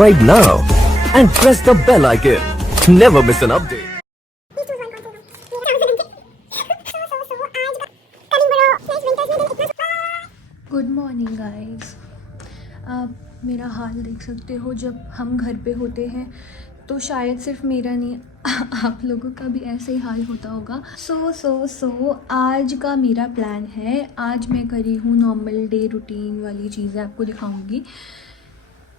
subscribe now and press the bell icon. Never miss an update. Good morning guys. आप मेरा हाल देख सकते हो, जब हम घर पे होते हैं तो शायद सिर्फ मेरा नहीं आप लोगों का भी ऐसे ही हाल होता होगा। सो आज का मेरा प्लान है, आज मैं करी हूँ नॉर्मल डे रूटीन वाली चीज़ें आपको दिखाऊंगी।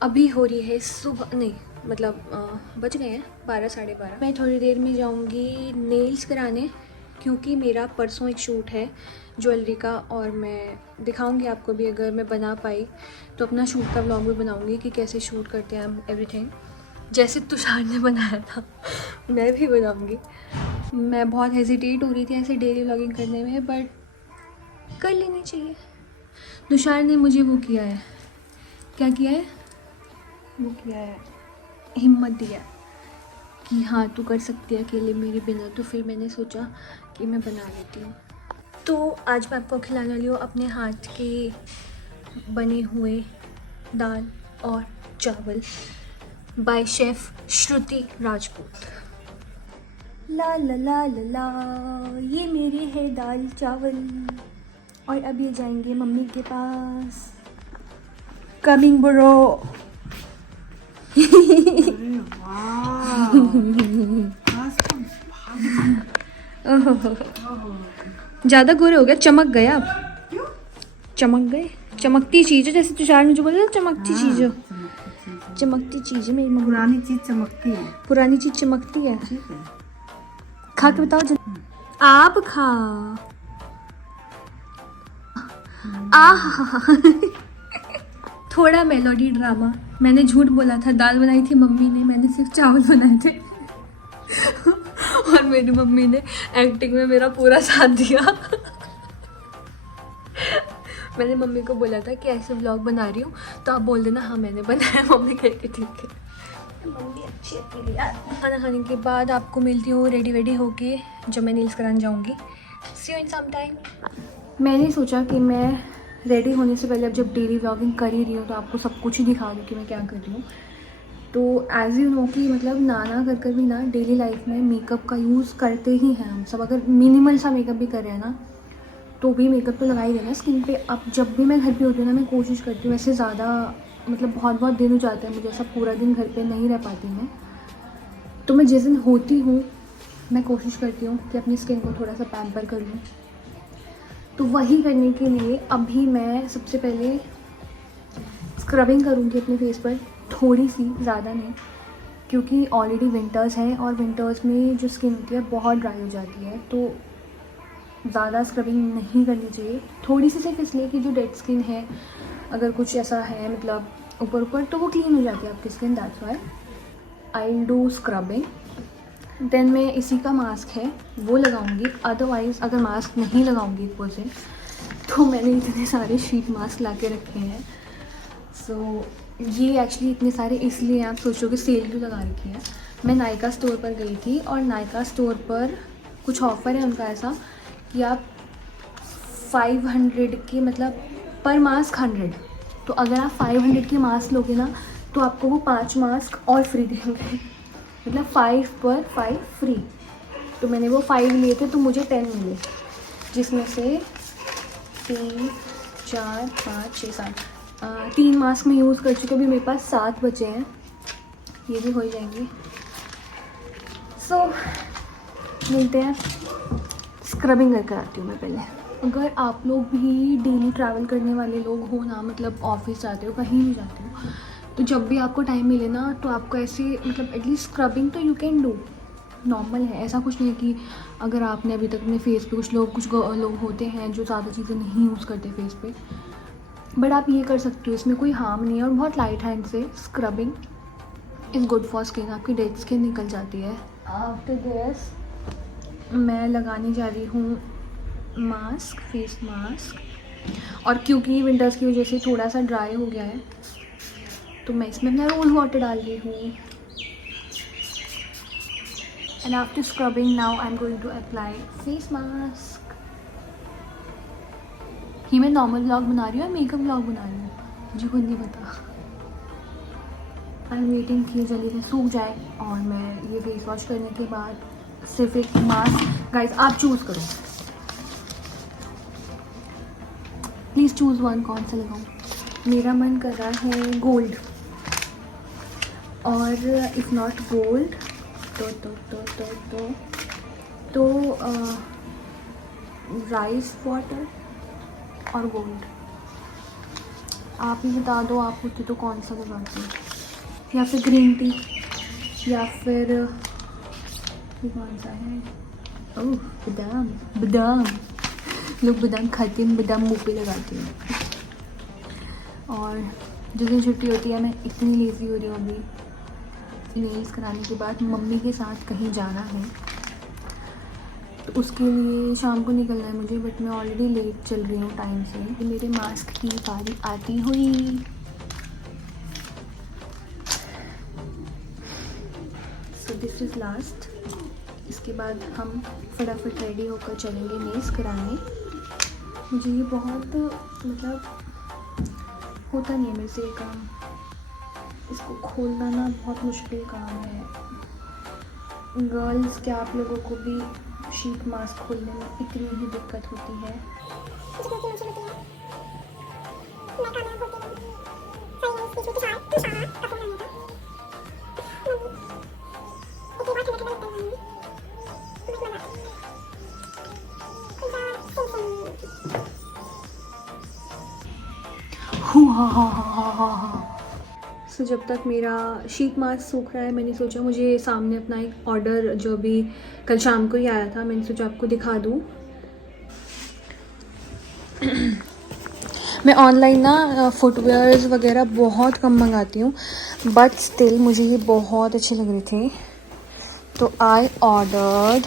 अभी हो रही है सुबह, नहीं मतलब बज गए हैं 12 साढ़े 12। मैं थोड़ी देर में जाऊंगी नेल्स कराने, क्योंकि मेरा परसों एक शूट है ज्वेलरी का, और मैं दिखाऊंगी आपको भी, अगर मैं बना पाई तो अपना शूट का व्लॉग भी बनाऊंगी कि कैसे शूट करते हैं हम एवरीथिंग, जैसे तुषार ने बनाया था मैं भी बनाऊंगी। मैं बहुत हेजिटेट हो रही थी ऐसे डेली व्लॉगिंग करने में, बट कर लेनी चाहिए। तुषार ने मुझे वो किया है, क्या किया है, वो किया है, हिम्मत दिया कि हाँ तू कर सकती है अकेले मेरे बिना। तो फिर मैंने सोचा कि मैं बना लेती हूँ। तो आज मैं आपको खिलाने वाली हूँ अपने हाथ के बने हुए दाल और चावल बाय शेफ़ श्रुति राजपूत। ला ला ला ला ला, ये मेरे है दाल चावल, और अब ये जाएंगे मम्मी के पास। Coming bro. ज़्यादा गोरे हो गया, चमक गए आप। क्यों चमक गए? चमकती चीज़ है, जैसे तुषार ने जो बोला था चमकती चीज़ है, चमकती चीज़ है मेरी मम्मी। पुरानी चीज चमकती है, पुरानी चीज़ चमकती है। खा के बताओ आप खा। थोड़ा मेलोडी ड्रामा। मैंने झूठ बोला था, दाल बनाई थी मम्मी ने, मैंने सिर्फ चावल बनाए थे और मेरी मम्मी ने एक्टिंग में मेरा पूरा साथ दिया मैंने मम्मी को बोला था कि ऐसे व्लॉग बना रही हूँ तो आप बोल देना हाँ मैंने बनाया। मम्मी कहती ठीक है, मम्मी अच्छी है यार। खाना खाने के बाद आपको मिलती हूँ रेडी होके, जब मैं नेल्स कराने जाऊँगी। सी यू इन सम टाइम। मैंने सोचा कि मैं रेडी होने से पहले, अब जब डेली व्लॉगिंग कर ही रही हूँ तो आपको सब कुछ ही दिखा दूँ कि मैं क्या कर रही हूँ। तो एज़ यू नो कि मतलब ना कर भी ना डेली लाइफ में मेकअप का यूज़ करते ही हैं हम सब। अगर मिनिमल सा मेकअप भी कर रहे हैं ना तो भी मेकअप तो लगा ही देना स्किन पे। अब जब भी मैं घर पे होती हूँ ना, मैं कोशिश करती हूँ, वैसे ज़्यादा मतलब बहुत दिन हो जाते हैं मुझे, ऐसा पूरा दिन घर पे नहीं रह पाती मैं, तो मैं जिस दिन होती हूँ मैं कोशिश करती हूँ कि अपनी स्किन को थोड़ा सा पैम्पर कर लूँ। तो वही करने के लिए अभी मैं सबसे पहले स्क्रबिंग करूँगी अपने फेस पर, थोड़ी सी, ज़्यादा नहीं, क्योंकि ऑलरेडी विंटर्स हैं और विंटर्स में जो स्किन होती है बहुत ड्राई हो जाती है, तो ज़्यादा स्क्रबिंग नहीं करनी चाहिए। थोड़ी सी सिर्फ इसलिए कि जो डेड स्किन है, अगर कुछ ऐसा है मतलब ऊपर तो वो क्लीन हो जाती है आपकी skin, that's why I will do scrubbing. Then मैं इसी का मास्क है वो लगाऊंगी। अदरवाइज़ अगर मास्क नहीं लगाऊंगी ऊपर से तो मैंने इतने सारे शीट मास्क ला के रखे हैं। सो ये एक्चुअली इतने सारे इसलिए आप सोचोगे सेल क्यों लगा रखी है। मैं नायका स्टोर पर गई थी और नायका स्टोर पर कुछ ऑफ़र है उनका ऐसा कि आप 500 के मतलब पर मास्क 100, तो अगर आप 500 के मास्क लोगे ना तो आपको वो 5 मास्क और फ्री देंगे, मतलब 5 पर 5 फ्री। तो मैंने वो 5 लिए थे तो मुझे 10 मिले, जिसमें से 3 4 5 6 7 3 मास्क मैं यूज़ कर चुकी हूँ। अभी मेरे पास 7 बचे हैं, ये भी हो जाएंगे। सो मिलते हैं, स्क्रबिंग करके आती हूँ मैं पहले। अगर आप लोग भी डेली ट्रैवल करने वाले लोग हो ना, मतलब ऑफिस जाते हो, कहीं भी जाते हो, तो जब भी आपको टाइम मिले ना तो आपको ऐसे मतलब एटलीस्ट स्क्रबिंग तो यू कैन डू, नॉर्मल है, ऐसा कुछ नहीं है कि अगर आपने अभी तक अपने फेस पे, कुछ लोग होते हैं जो ज़्यादा चीज़ें नहीं यूज़ करते फेस पे, बट आप ये कर सकते हो, इसमें कोई हार्म नहीं है। और बहुत लाइट हैंड से scrubbing is good for skin, आपकी डेड स्किन निकल जाती है। आफ्टर दिस मैं लगाने जा रही हूँ मास्क, फेस मास्क, और क्योंकि विंटर्स की वजह से थोड़ा सा ड्राई हो गया है तो मैं इसमें अपना रोज़ वाटर डाल रही हूँ। And after scrubbing now I am going to apply face mask. ये मैं नॉर्मल व्लॉग बना रही हूँ या मेकअप व्लॉग बना रही हूँ मुझे खुद नहीं पता। आई एम वेटिंग कि जल्दी से सूख जाए और मैं ये फेस वॉश करने के बाद सिर्फ एक मास्क। गाइस आप चूज़ करो, प्लीज़ चूज़ वन, कौन सा लगाऊँ। मेरा मन कर रहा है गोल्ड, और इफ़ नॉट गोल्ड तो राइस वाटर और गोल्ड। आप ही बता दो, आप होते तो कौन सा लगाते हैं, या फिर ग्रीन टी, या फिर ये कौन सा है, ओह बादाम। बादाम लोग बादाम खाते हैं, बादाम मुँह पे लगाते हैं। और जिस दिन छुट्टी होती है मैं इतनी लेज़ी हो रही हूँ अभी, नेल्स कराने के बाद मम्मी के साथ कहीं जाना है, तो उसके लिए शाम को निकलना है मुझे, बट मैं ऑलरेडी लेट चल रही हूँ टाइम से। मेरे मास्क की बारी आती हुई। So this is last. इसके बाद हम फटाफट रेडी होकर चलेंगे नेल्स कराने। मुझे ये बहुत मतलब होता नहीं है मेरे से ये काम, इसको खोलना ना बहुत मुश्किल काम है। गर्ल्स क्या आप लोगों को भी शीट मास्क खोलने में इतनी ही दिक्कत होती है? सो जब तक मेरा शीट मास्क सूख रहा है, मैंने सोचा मुझे सामने अपना एक ऑर्डर जो भी कल शाम को ही आया था, मैंने सोचा आपको दिखा दूँ। मैं ऑनलाइन ना फुटवेयर्स वगैरह बहुत कम मंगाती हूँ, बट स्टिल मुझे ये बहुत अच्छे लग रहे थे, तो आई ऑर्डर्ड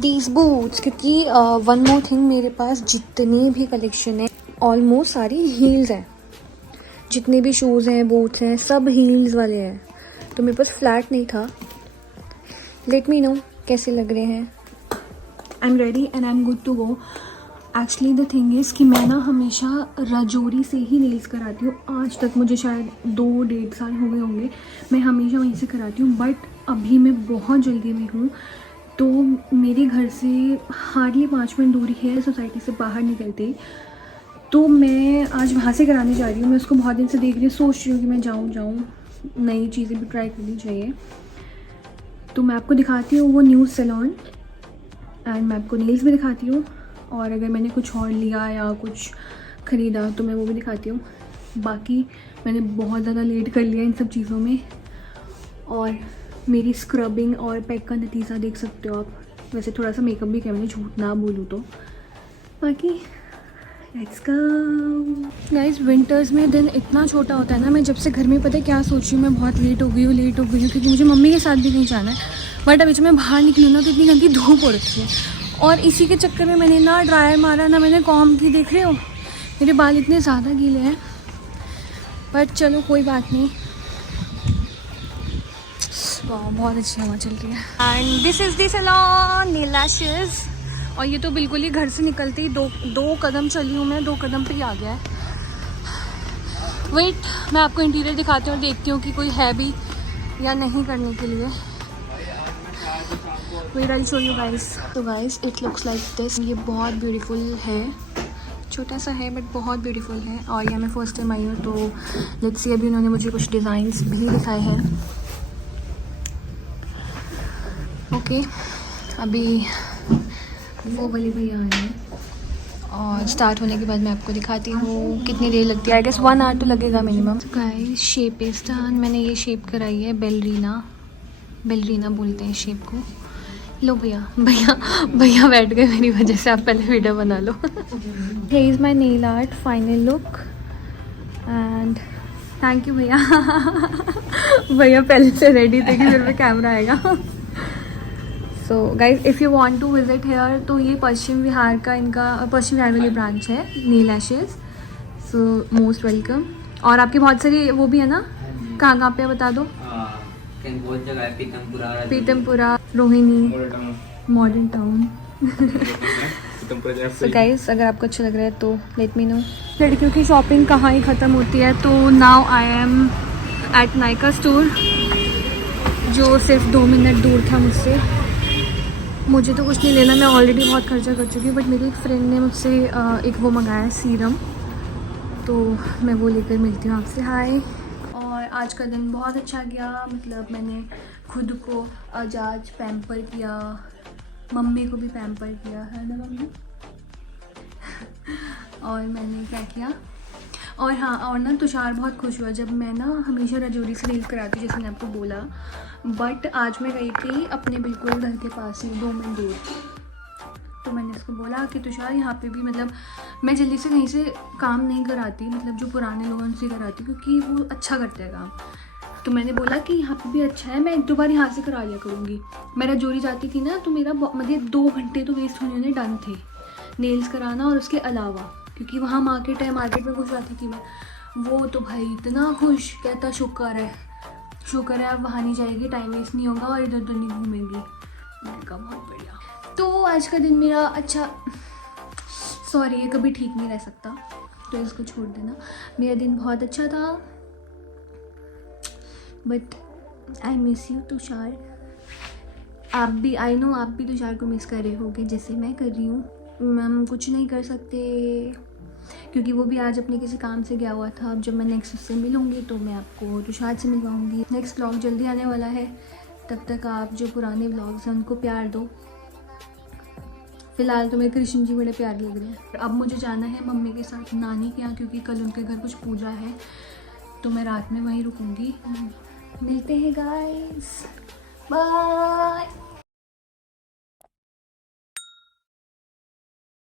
दीज बूट्स। क्योंकि वन मोर थिंग, मेरे पास जितनी भी कलेक्शन है ऑलमोस्ट सारी हील्स हैं, जितने भी शूज़ हैं बूट्स हैं सब हील्स वाले हैं, तो मेरे पास फ्लैट नहीं था। लेट मी नो कैसे लग रहे हैं। I am ready and I am good to go. Actually the thing is कि मैं ना हमेशा राजौरी से ही नेल्स कराती हूँ। आज तक मुझे शायद 2-1.5 साल हो गए होंगे, मैं हमेशा वहीं से कराती हूँ। बट अभी मैं बहुत जल्दी में हूँ, तो मेरे घर से हार्डली 5 मिनट दूरी है सोसाइटी से बाहर निकलते, तो मैं आज वहाँ से कराने जा रही हूँ। मैं उसको बहुत दिन से देख रही हूँ, सोच रही हूँ कि मैं जाऊँ, नई चीज़ें भी ट्राई करनी चाहिए। तो मैं आपको दिखाती हूँ वो न्यू सैलून, एंड मैं आपको नेल्स भी दिखाती हूँ, और अगर मैंने कुछ और लिया या कुछ ख़रीदा तो मैं वो भी दिखाती हूँ। बाकी मैंने बहुत ज़्यादा लेट कर लिया इन सब चीज़ों में, और मेरी स्क्रबिंग और पैक का नतीजा देख सकते हो आप। वैसे थोड़ा सा मेकअप भी किया मैंने, झूठ ना बोलूँ तो। बाकी लेट्स गो गाइस। विंटर्स में दिन इतना छोटा होता है ना, मैं जब से घर में पता है क्या सोच रही हूँ, मैं बहुत लेट हो गई हूँ क्योंकि मुझे मम्मी के साथ भी कहीं जाना है। बट अभी जब मैं बाहर निकली ना तो इतनी गंदी धूप हो रखी है, और इसी के चक्कर में मैंने ना ड्रायर मारा ना मैंने कॉम्ब की। देख रहे हो मेरे बाल इतने ज़्यादा गीले हैं, बट चलो कोई बात नहीं। बहुत अच्छी हवा चल रही है। And this is the salon Neel lashes, और ये तो बिल्कुल ही घर से निकलते ही दो कदम चली हूँ मैं, 2 कदम पे ही आ गया है। वेट, मैं आपको इंटीरियर दिखाती हूँ और देखती हूँ कि कोई है भी या नहीं करने के लिए। Wait I show you guys. तो guys it looks like this. ये बहुत ब्यूटीफुल है, छोटा सा है बट बहुत ब्यूटीफुल है, और ये मैं फर्स्ट टाइम आई हूँ, तो लेट्स सी। अभी उन्होंने मुझे कुछ डिज़ाइंस भी दिखाए हैं। ओके, अभी वो वाली भैया आ रही है, और स्टार्ट होने के बाद मैं आपको दिखाती हूँ कितनी देर लगती है। आई गेस 1 आवर तो लगेगा मिनिमम। गाइस शेपिस्तान मैंने ये शेप कराई है, बेलरीना बोलते हैं शेप को। लो भैया बैठ गए मेरी वजह से, आप पहले वीडियो बना लो। Here is my nail art final look, and thank you भैया। भैया पहले से रेडी थे कि मेरे पे कैमरा आएगा। So guys if you want to visit here, तो ये पश्चिम विहार का, इनका पश्चिम विहार वाली ब्रांच है नील लैशेस। So most welcome. और आपके बहुत सारी वो भी है ना, कहाँ पे बता दो। बहुत जगह है, Pitampura, Rohini, modern town. So guys अगर आपको अच्छा लग रहा है तो लेट मी नो। लड़कियों की शॉपिंग कहाँ ही ख़त्म होती है। तो now I am at Nykaa store, जो सिर्फ 2 मिनट दूर था मुझसे। मुझे तो कुछ नहीं लेना, मैं ऑलरेडी बहुत खर्चा कर चुकी हूँ, बट मेरी एक फ्रेंड ने मुझसे एक वो मंगाया सीरम, तो मैं वो लेकर मिलती हूँ आपसे। हाय। और आज का दिन बहुत अच्छा गया, मतलब मैंने खुद को आज पैम्पर किया, मम्मी को भी पैम्पर किया है ना मम्मी। और मैंने क्या किया, और हाँ, और ना तुषार बहुत खुश हुआ जब मैं ना हमेशा रजौरी से रील्स कराती हूँ, जैसे मैंने आपको बोला, बट आज मैं गई थी अपने बिल्कुल घर के पास ही 2 मिनट दूर। तो मैंने उसको बोला कि तुषार यहाँ पे भी, मतलब मैं जल्दी से कहीं से काम नहीं कराती, मतलब जो पुराने लोग उनसे कराती, क्योंकि वो अच्छा करते हैं काम। तो मैंने बोला कि यहाँ पे भी अच्छा है, मैं 1-2 बार यहाँ से करा लिया करूँगी। मैं रजौरी जाती थी ना, तो मेरा मतलब 2 घंटे तो वेस्ट होने में डन थे नेल्स कराना, और उसके अलावा क्योंकि वहाँ मार्केट है, मार्केट में घुस जाती थी मैं। वो तो भाई इतना खुश, कहता शुक्र है अब वहाँ नहीं जाएगी, टाइम वेस्ट नहीं होगा और इधर उधर नहीं घूमेंगी। मैंने कहा बहुत बढ़िया। तो आज का दिन मेरा अच्छा, सॉरी ये कभी ठीक नहीं रह सकता, तो इसको छोड़ देना। मेरा दिन बहुत अच्छा था, but I miss you Tushar. आप भी, आई नो आप भी तुषार को मिस कर रहे होगे जैसे मैं कर रही हूँ। हम कुछ नहीं कर सकते क्योंकि वो भी आज अपने किसी काम से गया हुआ था। अब जब मैं नेक्स्ट उससे मिलूँगी तो मैं आपको तुषार से मिलवाऊँगी। नेक्स्ट व्लॉग जल्दी आने वाला है, तब तक आप जो पुराने व्लॉग्स हैं उनको प्यार दो। फ़िलहाल तो मेरे कृष्ण जी बड़े प्यार लग रहे हैं। अब मुझे जाना है मम्मी के साथ नानी के यहाँ, क्योंकि कल उनके घर कुछ पूजा है, तो मैं रात में वहीं रुकूँगी। मिलते हैं गाइस, बाय।